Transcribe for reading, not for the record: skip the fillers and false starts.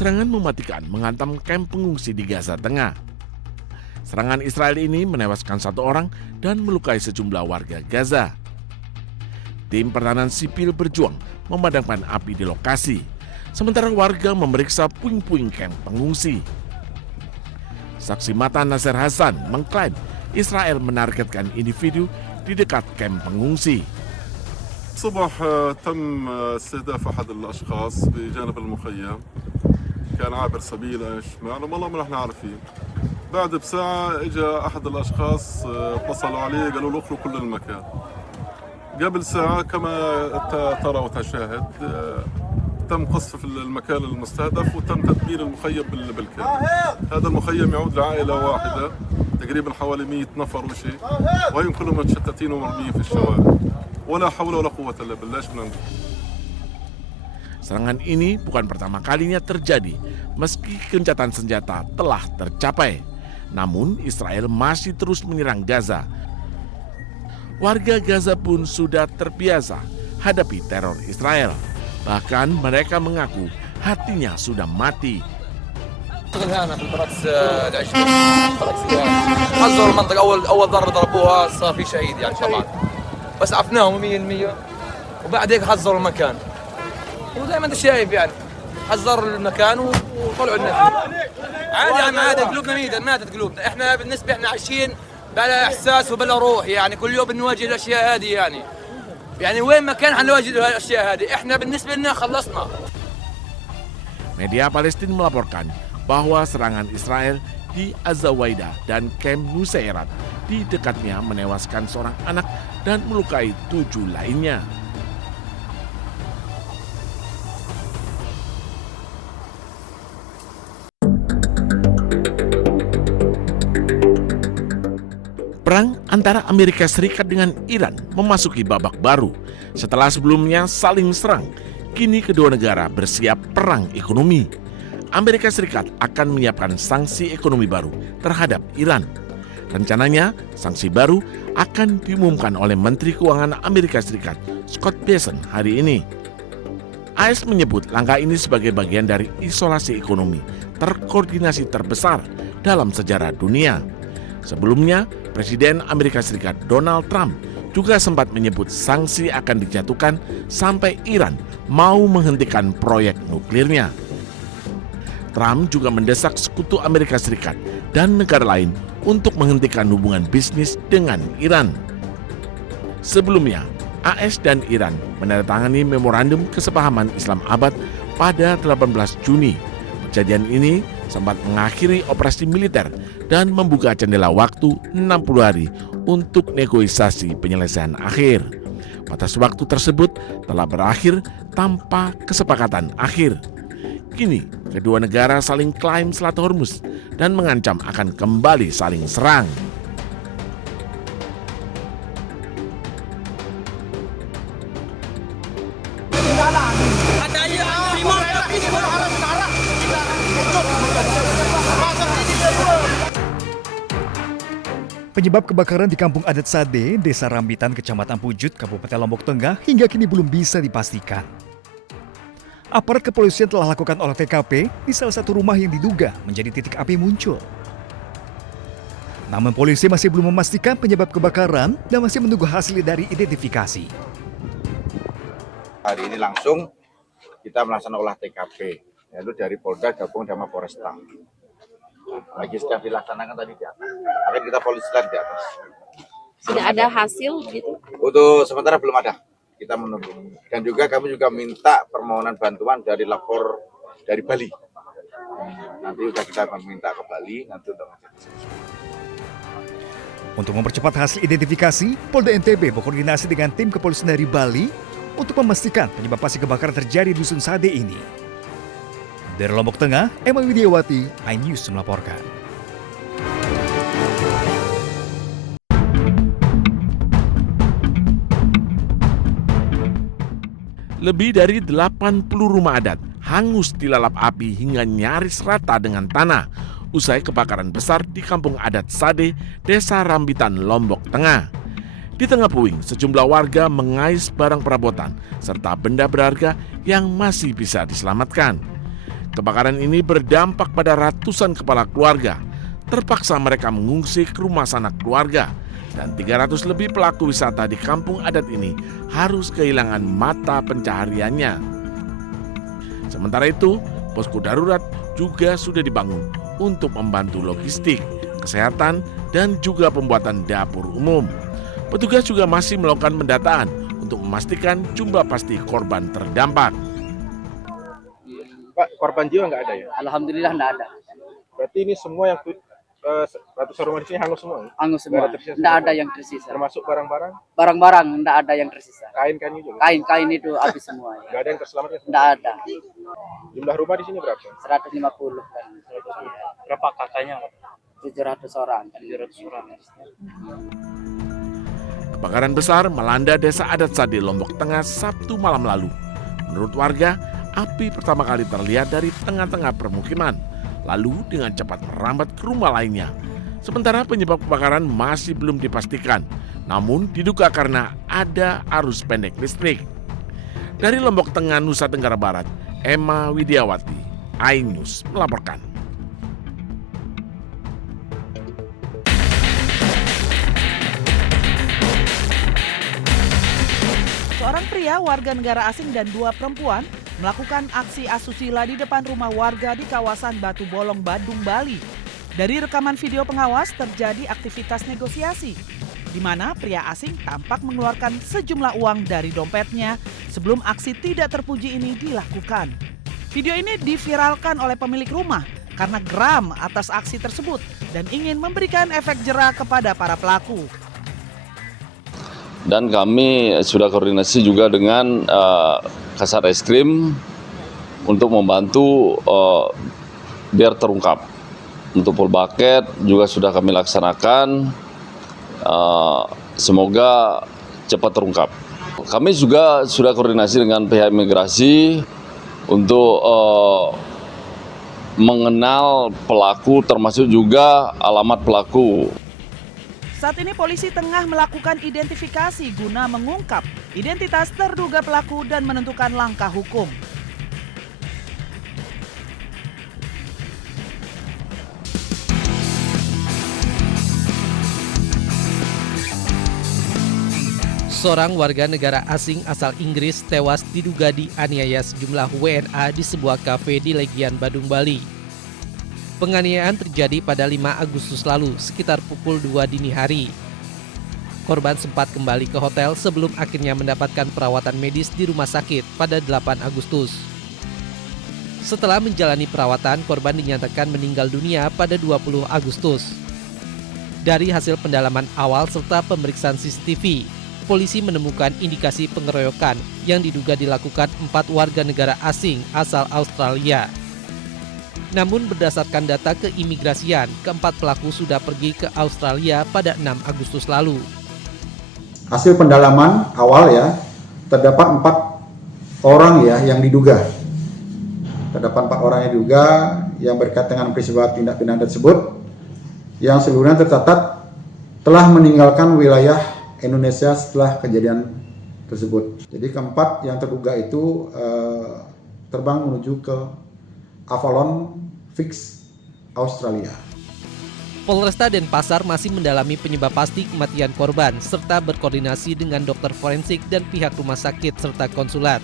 serangan mematikan menghantam kamp pengungsi di Gaza Tengah. Serangan Israel ini menewaskan 1 orang dan melukai sejumlah warga Gaza. Tim pertahanan sipil berjuang memadamkan api di lokasi, sementara warga memeriksa puing-puing kamp pengungsi. Saksi mata Nasser Hassan mengklaim Israel menargetkan individu di dekat kamp pengungsi. الصبح تم استهداف أحد الأشخاص بجانب المخيم، كان عابر سبيل شمال والله ما نحن عارفين. بعد بساعة اجى أحد الأشخاص اتصلوا عليه قالوا له اخلوا كل المكان. قبل ساعة كما ترى وتشاهد تم قصف المكان المستهدف وتم تدمير المخيم بالكامل. هذا المخيم يعود لعائلة واحدة تقريبا حوالي 100 نفر وشيء، وهم كلهم متشتتين ومرميين في الشوارع. ولا حول ولا قوة إلا بالله. Serangan ini bukan pertama kalinya terjadi meski gencatan senjata telah tercapai. Namun Israel masih terus menyerang Gaza. Warga Gaza pun sudah terbiasa hadapi teror Israel. Bahkan mereka mengaku hatinya sudah mati. هنا في البراكس العشرين براكس حذروا المنطقة أول ضربة ضربوها صار في شهيد يعني طبعا بس عفناهم 100% وبعد هيك حذروا المكان وزي ما أنت شايف يعني حذروا المكان وطلعوا الناس عادي يعني عادي قلوبنا ماتت قلوبنا احنا بالنسبة احنا عايشين بلا إحساس وبلا روح يعني كل يوم بنواجه الأشياء هذه يعني وين ما كان حنواجه الأشياء هذه احنا بالنسبة لنا خلصنا. Media Palestina melaporkan bahwa serangan Israel di Azawaida dan kamp Nusairat di dekatnya menewaskan seorang anak dan melukai 7 lainnya. Perang antara Amerika Serikat dengan Iran memasuki babak baru. Setelah sebelumnya saling serang, kini kedua negara bersiap perang ekonomi. Amerika Serikat akan menyiapkan sanksi ekonomi baru terhadap Iran. Rencananya, sanksi baru akan diumumkan oleh Menteri Keuangan Amerika Serikat, Scott Bessent, hari ini. AS menyebut langkah ini sebagai bagian dari isolasi ekonomi terkoordinasi terbesar dalam sejarah dunia. Sebelumnya, Presiden Amerika Serikat Donald Trump juga sempat menyebut sanksi akan dijatuhkan sampai Iran mau menghentikan proyek nuklirnya. Trump juga mendesak sekutu Amerika Serikat dan negara lain untuk menghentikan hubungan bisnis dengan Iran. Sebelumnya, AS dan Iran menandatangani memorandum kesepahaman Islamabad pada 18 Juni. Perjanjian ini sempat mengakhiri operasi militer dan membuka jendela waktu 60 hari untuk negosiasi penyelesaian akhir. Batas waktu tersebut telah berakhir tanpa kesepakatan akhir. Kini, kedua negara saling klaim Selat Hormuz dan mengancam akan kembali saling serang. Penyebab kebakaran di Kampung Adat Sade, Desa Rambitan, Kecamatan Pujut, Kabupaten Lombok Tengah hingga kini belum bisa dipastikan. Aparat kepolisian telah lakukan olah TKP di salah satu rumah yang diduga menjadi titik api muncul. Namun polisi masih belum memastikan penyebab kebakaran dan masih menunggu hasil dari identifikasi. Hari ini langsung kita melaksanakan olah TKP, yaitu dari Polda gabung sama Polresta. Lagi sedang dilaksanakan tadi di atas. Akan kita polisikan di atas. Sudah ada hasil gitu? Untuk sementara belum ada. Kita menunggu. Dan juga kami juga minta permohonan bantuan dari lapor dari Bali. Nanti sudah kita minta ke Bali nanti untuk Untuk mempercepat hasil identifikasi, Polda NTB berkoordinasi dengan tim kepolisian dari Bali untuk memastikan penyebab pasti kebakaran terjadi di Dusun Sade ini. Dari Lombok Tengah, Emma Widiawati, iNews melaporkan. Lebih dari 80 rumah adat hangus dilalap api hingga nyaris rata dengan tanah usai kebakaran besar di Kampung Adat Sade, Desa Rambitan, Lombok Tengah. Di tengah puing, sejumlah warga mengais barang perabotan serta benda berharga yang masih bisa diselamatkan. Kebakaran ini berdampak pada ratusan kepala keluarga. Terpaksa mereka mengungsi ke rumah sanak keluarga. Dan 300 lebih pelaku wisata di kampung adat ini harus kehilangan mata pencahariannya. Sementara itu, posko darurat juga sudah dibangun untuk membantu logistik, kesehatan, dan juga pembuatan dapur umum. Petugas juga masih melakukan pendataan untuk memastikan jumlah pasti korban terdampak. Pak, korban jiwa nggak ada ya? Alhamdulillah nggak ada. Berarti ini semua yang ratusan rumah di sini hangus semua? Ya? Hangus semua. Nggak ada yang tersisa. Termasuk barang-barang? Barang-barang nggak ada yang tersisa. Kain-kain juga? Kain-kain itu habis semua. Ya. Nggak ada yang terselamatkan? Nggak ada. Jumlah rumah di sini berapa? 150 kan. Berapa kakaknya? 700 orang. 700 orang. Kebakaran besar melanda desa adat Sade, Lombok Tengah Sabtu malam lalu. Menurut warga, api pertama kali terlihat dari tengah-tengah permukiman, lalu dengan cepat merambat ke rumah lainnya. Sementara penyebab kebakaran masih belum dipastikan, namun diduga karena ada arus pendek listrik. Dari Lombok Tengah, Nusa Tenggara Barat, Emma Widiawati, iNews melaporkan. Seorang pria warga negara asing dan 2 perempuan melakukan aksi asusila di depan rumah warga di kawasan Batu Bolong, Badung, Bali. Dari rekaman video pengawas terjadi aktivitas negosiasi, di mana pria asing tampak mengeluarkan sejumlah uang dari dompetnya sebelum aksi tidak terpuji ini dilakukan. Video ini diviralkan oleh pemilik rumah karena geram atas aksi tersebut dan ingin memberikan efek jera kepada para pelaku. Dan kami sudah koordinasi juga dengan Kasat Reskrim untuk membantu biar terungkap. Untuk full bucket juga sudah kami laksanakan, semoga cepat terungkap. Kami juga sudah koordinasi dengan pihak imigrasi untuk mengenal pelaku termasuk juga alamat pelaku. Saat ini polisi tengah melakukan identifikasi guna mengungkap identitas terduga pelaku dan menentukan langkah hukum. Seorang warga negara asing asal Inggris tewas diduga dianiaya sejumlah WNA di sebuah kafe di Legian, Badung, Bali. Penganiayaan terjadi pada 5 Agustus lalu sekitar pukul 2 dini hari. Korban sempat kembali ke hotel sebelum akhirnya mendapatkan perawatan medis di rumah sakit pada 8 Agustus. Setelah menjalani perawatan, korban dinyatakan meninggal dunia pada 20 Agustus. Dari hasil pendalaman awal serta pemeriksaan CCTV, polisi menemukan indikasi pengeroyokan yang diduga dilakukan 4 warga negara asing asal Australia. Namun berdasarkan data keimigrasian, keempat pelaku sudah pergi ke Australia pada 6 Agustus lalu. Hasil pendalaman awal ya, terdapat 4 orang ya yang diduga. Terdapat 4 orang yang diduga yang berkaitan dengan peristiwa tindak pidana tersebut, yang sebelumnya tercatat telah meninggalkan wilayah Indonesia setelah kejadian tersebut. Jadi keempat yang terduga itu terbang menuju ke Avalon Fix, Australia. Polresta Denpasar masih mendalami penyebab pasti kematian korban serta berkoordinasi dengan dokter forensik dan pihak rumah sakit serta konsulat.